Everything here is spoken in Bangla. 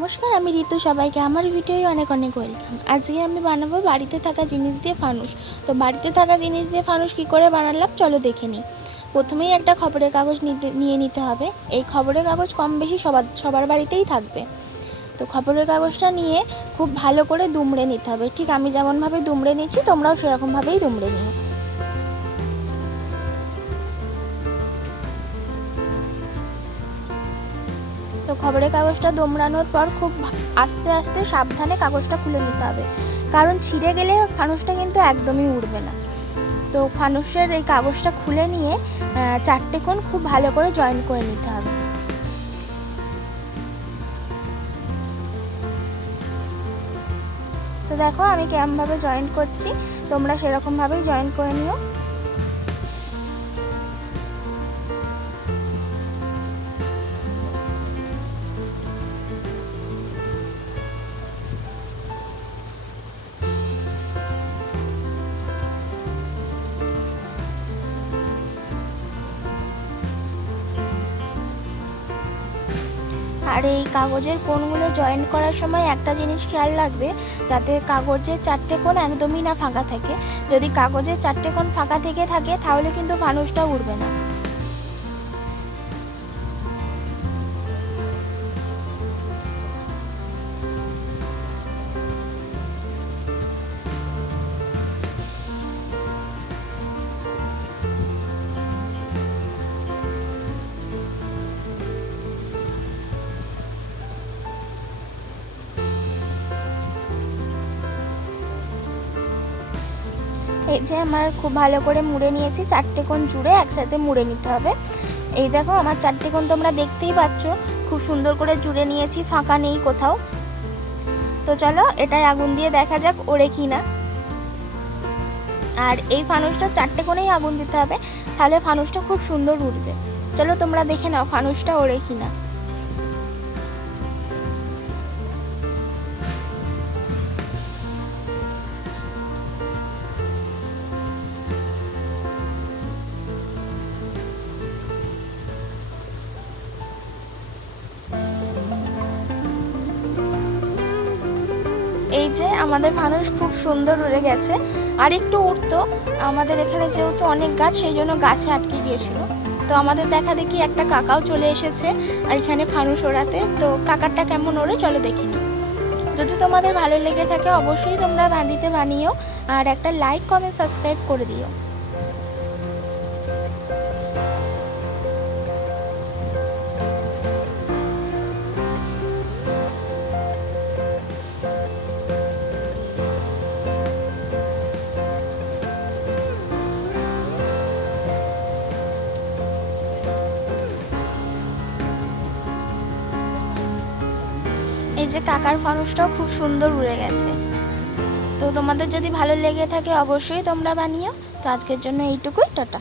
নমস্কার, আমি ঋতু। সবাইকে আমার ভিডিওয় অনেক অনেক ওয়েলকাম। আজকে আমি বানাবো বাড়িতে থাকা জিনিস দিয়ে ফানুস। তো বাড়িতে থাকা জিনিস দিয়ে ফানুস কী করে বানালাম চলো দেখে নিই। প্রথমেই একটা খবরের কাগজ নিয়ে নিতে হবে। এই খবরের কাগজ কম বেশি সবার বাড়িতেই থাকবে। তো খবরের কাগজটা নিয়ে খুব ভালো করে দুমড়ে নিতে হবে। ঠিক আমি যেমনভাবে দুমড়ে নিচ্ছি তোমরাও সেরকমভাবেই দুমড়ে নিও। তো খবরের কাগজটা দোমড়ানোর পর খুব আস্তে আস্তে সাবধানে কাগজটা খুলে নিতে হবে, কারণ ছিঁড়ে গেলে ফানুসটা কিন্তু একদমই উড়বে না। তো ফানুসের এই কাগজটা খুলে নিয়ে চারটে কোণ খুব ভালো করে জয়েন করে নিতে হবে। তো দেখো আমি কেমনভাবে জয়েন করছি, তোমরা সেরকমভাবেই জয়েন করে নিও। আর এই কাগজের কোণগুলো জয়েন করার সময় একটা জিনিস খেয়াল রাখবে, যাতে কাগজের চারটে কোণ একদমই না ফাঁকা থাকে। যদি কাগজের চারটে কোণ ফাঁকা থেকে থাকে তাহলে কিন্তু ফানুসটা উড়বে না। এই যে আমার খুব ভালো করে মুড়ে নিয়েছি, চারটে কোণ জুড়ে একসাথে মুড়ে নিতে হবে। এই দেখো আমার চারটে কোণ তোমরা দেখতেই পাচ্ছ, খুব সুন্দর করে জুড়ে নিয়েছি, ফাঁকা নেই কোথাও। তো চলো এটাই আগুন দিয়ে দেখা যাক ওড়ে কি না। আর এই ফানুসটা চারটে কোণেই আগুন দিতে হবে, তাহলে ফানুসটা খুব সুন্দর উঠবে। চলো তোমরা দেখে নাও ফানুসটা ওড়ে কি না। এই যে আমাদের ফানুস খুব সুন্দর উড়ে গেছে। আর একটু উঠতো, আমাদের এখানে যেহেতু অনেক গাছ সেই জন্য গাছে আটকে গিয়েছিল। তো আমাদের দেখা দেখি একটা কাকাও চলে এসেছে এখানে ফানুস ওড়াতে। তো কাকারটা কেমন ওড়ে চলো দেখে নিই। যদি তোমাদের ভালো লেগে থাকে অবশ্যই তোমরা বাড়িতে বানিও, আর একটা লাইক কমেন্ট সাবস্ক্রাইব করে দিও। এই যে কাকার ফানুসটাও খুব সুন্দর উড়ে গেছে। তো তোমাদের যদি ভালো লেগে থাকে অবশ্যই তোমরা বানিও। তো আজকের জন্য এইটুকুই, টাটা।